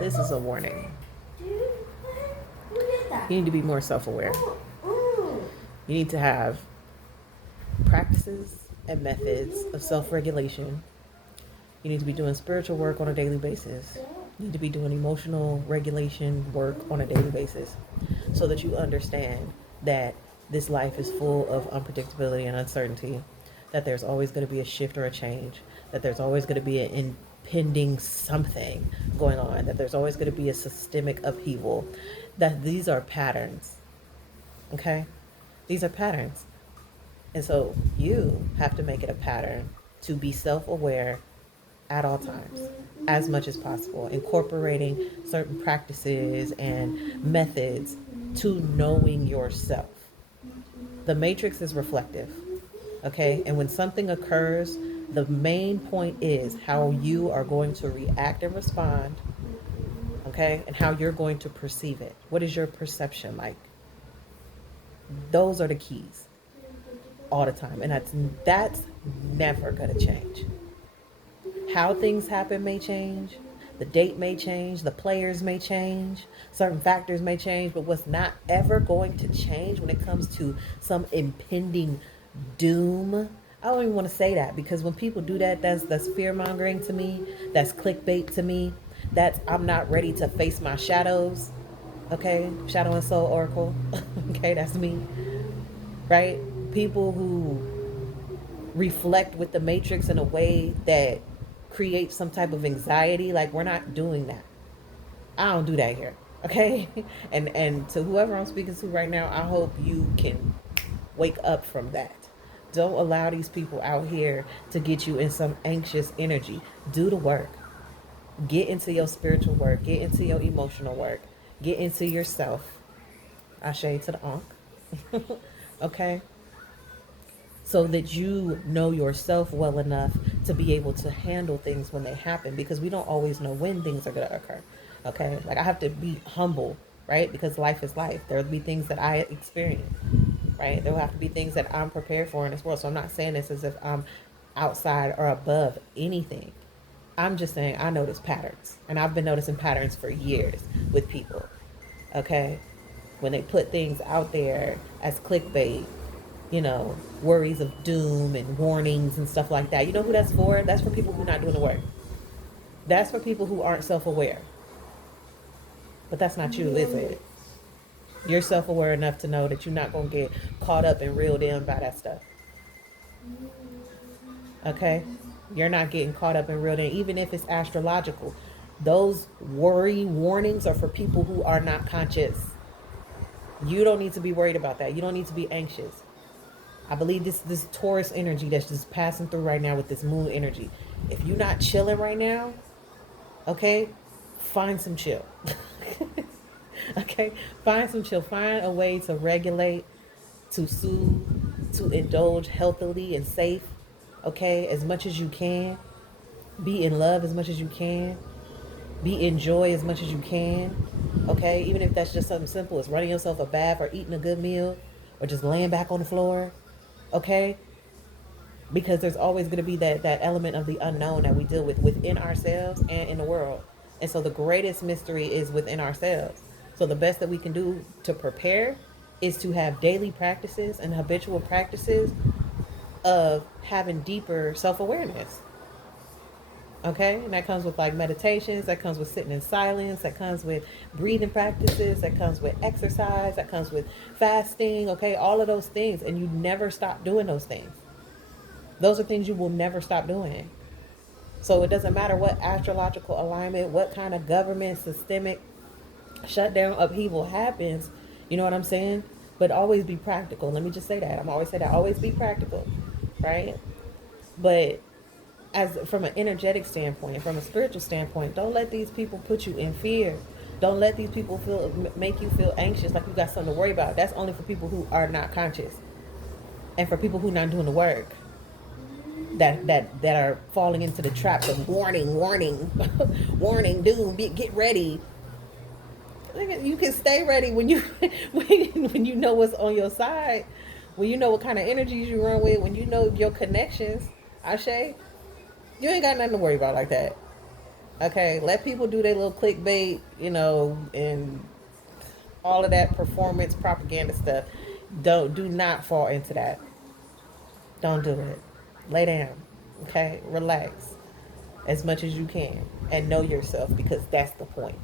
This is a warning. You need to be more self-aware. You need to have practices and methods of self-regulation. You need to be doing spiritual work on a daily basis. You need to be doing emotional regulation work on a daily basis so that you understand that this life is full of unpredictability and uncertainty, that there's always going to be a shift or a change, that there's always going to be an impending something going on, that there's always going to be a systemic upheaval, that these are patterns. Okay? These are patterns. And so you have to make it a pattern to be self-aware at all times, as much as possible, incorporating certain practices and methods to knowing yourself. The matrix is reflective, okay? And when something occurs, the main point is how you are going to react and respond, okay? And how you're going to perceive it. What is your perception like? Those are the keys all the time. And that's never going to change. How things happen may change. The date may change. The players may change. Certain factors may change. But what's not ever going to change when it comes to some impending doom, I don't even want to say that, because when people do that, that's fear mongering to me. That's clickbait to me. That's I'm not ready to face my shadows. Okay, shadow and soul oracle. Okay, that's me. Right? People who reflect with the matrix in a way that creates some type of anxiety, like, we're not doing that. I don't do that here. Okay? And to whoever I'm speaking to right now, I hope you can wake up from that. Don't allow these people out here to get you in some anxious energy. Do the work. Get into your spiritual work. Get into your emotional work. Get into yourself. I shade to the ankh. Okay? So that you know yourself well enough to be able to handle things when they happen, because we don't always know when things are going to occur. Okay? Like, I have to be humble, right? Because life is life. There'll be things that I experience, right? There will have to be things that I'm prepared for in this world. So I'm not saying this as if I'm outside or above anything. I'm just saying I notice patterns. And I've been noticing patterns for years with people. Okay? When they put things out there as clickbait, worries of doom and warnings and stuff like that. You know who that's for? That's for people who are not doing the work. That's for people who aren't self-aware. But that's not you, is it? You're self-aware enough to know that you're not going to get caught up and reeled in by that stuff. Okay? You're not getting caught up and reeled in, even if it's astrological. Those worry warnings are for people who are not conscious. You don't need to be worried about that. You don't need to be anxious. I believe this Taurus energy that's just passing through right now with this moon energy. If you're not chilling right now, okay, find some chill. Okay, find some chill. Find a way to regulate, to soothe, to indulge healthily and safe. Okay, as much as you can. Be in love as much as you can. Be in joy as much as you can. Okay, even if that's just something simple as running yourself a bath or eating a good meal or just laying back on the floor. Okay? Because there's always going to be that element of the unknown that we deal with within ourselves and in the world. And so the greatest mystery is within ourselves. So the best that we can do to prepare is to have daily practices and habitual practices of having deeper self-awareness. Okay? And that comes with like meditations, that comes with sitting in silence, that comes with breathing practices, that comes with exercise, that comes with fasting, okay? All of those things. And you never stop doing those things. Those are things you will never stop doing. So it doesn't matter what astrological alignment, what kind of government, systemic shutdown, upheaval happens. You know what I'm saying? But always be practical. Let me just say that. I'm always say that. Always be practical, right? But as from an energetic standpoint, from a spiritual standpoint, don't let these people put you in fear. Don't let these people make you feel anxious, like you got something to worry about. That's only for people who are not conscious, and for people who are not doing the work. That are falling into the traps of warning, warning, doom, get ready. You can stay ready when you when you know what's on your side, when you know what kind of energies you run with, when you know your connections. Ashe, you ain't got nothing to worry about like that. Okay, let people do their little clickbait, and all of that performance propaganda stuff. Do not fall into that. Don't do it. Lay down. Okay, relax as much as you can and know yourself, because that's the point.